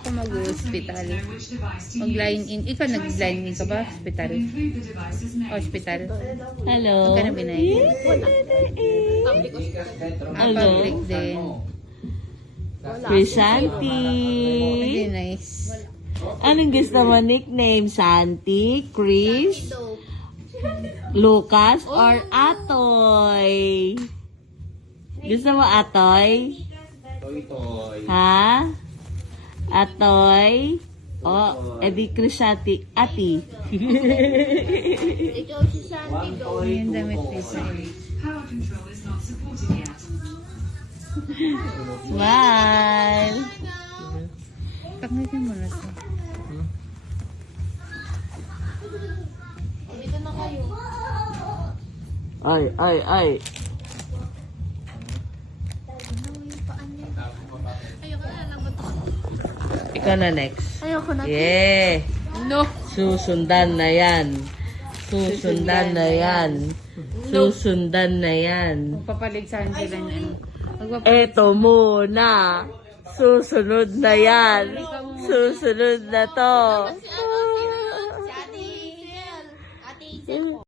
ako mag-hospital. Mag-line in. Ikaw nag-line in ka ba? Hospital? Hospital? Hello. Magkano binayad? Public hospital. Hello. Public din. Crisanti. Hindi nice. Anong gusto mo nickname? Santi, Chris, Lucas, or Atoy? Gusto mo Atoy? Toy. Ha? Atoy? O, edi Crisanti. Ati. Ikaw si Santi daw. Yung damit ko sa Smile. Tanggapin mo na ito. Dito na kayo. Ay, ay, ay. Ayoko na lang ba ito? Ikaw na next. Ayoko na. Yeah. No! Susundan na yan. Susundan na yan. Susundan na yan. Magpapaligsahan sila niyan. Eto muna. Susunod na yan. Susunod na to. Si Ate Isel. Ate Isel po.